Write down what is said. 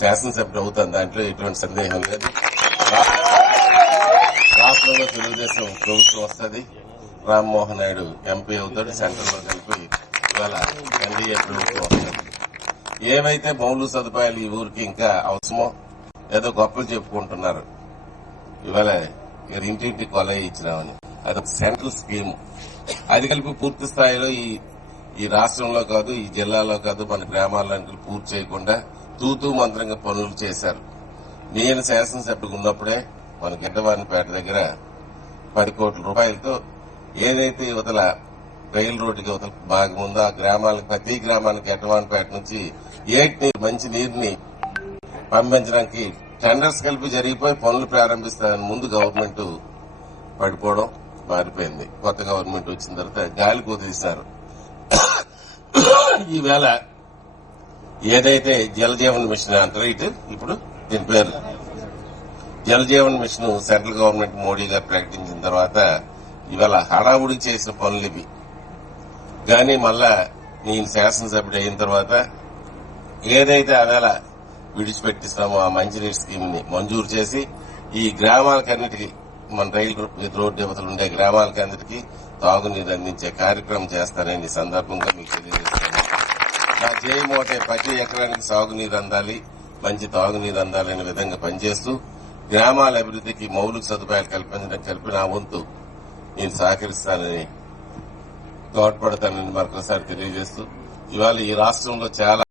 శాసనసభ్యుడు అవుతాను దాంట్లో ఎటువంటి సందేహం లేదు. రాష్ట్రంలో తెలుగుదేశం ప్రభుత్వం వస్తుంది. రామ్మోహన్ నాయుడు ఎంపీ అవుతాడు సెంట్రల్లో కలిపి ఇవాళ ఎన్డీఏ ప్రభుత్వం వస్తుంది. ఏవైతే మౌలిక సదుపాయాలు ఈ ఊరికి ఇంకా అవసరమో ఏదో గొప్పలు చెప్పుకుంటున్నారు. ఇవాళ మీరు ఇంటింటి కొలయి ఇచ్చినామని. అదొక సెంట్రల్ స్కీమ్. అది కలిపి పూర్తి స్థాయిలో ఈ ఈ రాష్ట్రంలో కాదు ఈ జిల్లాలో కాదు మన గ్రామాల్లో పూర్తి చేయకుండా తూతూ మంత్రంగా పనులు చేశారు. నేను శాసనసభ్యుడు ఉన్నప్పుడే మన గిడ్డవానిపేట దగ్గర పది కోట్ల రూపాయలతో ఏదైతే యువతల రైలు రోడ్డుకి యువతల భాగం ఉందో ఆ గ్రామాలకు ప్రతి గ్రామానికి గిడ్డవానిపేట నుంచి ఏటి నీరు మంచి నీరుని పంపించడానికి టెండర్స్ కలిపి జరిగిపోయి పనులు ప్రారంభిస్తారని ముందు గవర్నమెంట్ పడిపోవడం మారిపోయింది. కొత్త గవర్నమెంట్ వచ్చిన తర్వాత గాలి కుదిరిస్తారు. ఈవేళ ఏదైతే జలజీవన్ మిషన్ అంటారో ఇటు ఇప్పుడు దీని పేరు. Jal Jeevan mission central government Modi గారు ప్రకటించిన తర్వాత ఇవాళ హడావుడి చేసిన పనులు ఇవి. కానీ మళ్ళా నేను శాసనసభ్యుడు అయిన తర్వాత ఏదైతే ఆవేళ విడిచిపెట్టిస్తామో ఆ మంచినీటి స్కీమ్ని మంజూరు చేసి ఈ గ్రామాలకన్నిటికీ మన రైలు రోడ్డు దేవతలు ఉండే గ్రామాలకన్నిటికీ తాగునీరు అందించే కార్యక్రమం చేస్తానని సందర్భంగా మీకు తెలియజేస్తాను నా జేయం ఒకటే ప్రతి ఎకరానికి సాగునీరు అందాలి మంచి తాగునీరు అందాలనే విధంగా పనిచేస్తూ గ్రామాల అభివృద్ధికి మౌలిక సదుపాయాలు కల్పించడం కలిపి నా వంతు నేను సహకరిస్తానని తోడ్పడతానని మరొకసారి తెలియజేస్తూ ఇవాళ ఈ రాష్ట్రంలో చాలా